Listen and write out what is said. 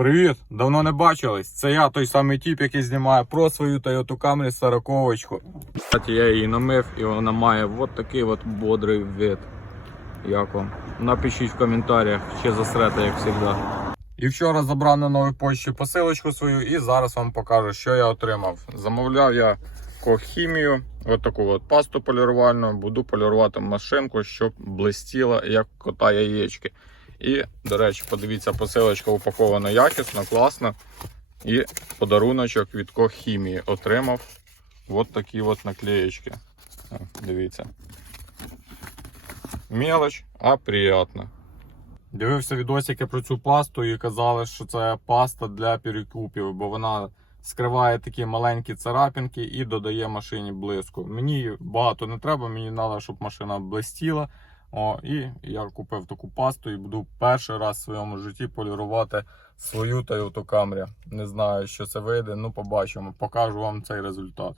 Привіт! Давно не бачились. Це я той самий тіп, який знімає про свою Toyota Camry 40 Кстати, я її намив і вона має от такий от бодрий вид. Як вам? Напишіть в коментарях, чи засрете, як завжди. І вчора забрав на новій почті посилочку свою і зараз вам покажу, що я отримав. Замовляв я кохімію, от таку от пасту полірувальну. Буду полірувати машинку, щоб блистіла, як кота яєчки. І, до речі, подивіться, посилочка упакована якісно, класно. І подаруночок від Кохімії отримав от такі от наклеєчки. Дивіться. Мелоч, а приємно. Дивився відосики про цю пасту і казали, що це паста для перекупів, бо вона скриває такі маленькі царапинки і додає машині блиску. Мені багато не треба, мені треба, щоб машина блистіла. О, і я купив таку пасту і буду перший раз в своєму житті полірувати свою Toyota Camry. Не знаю, що це вийде, ну побачимо. Покажу вам цей результат.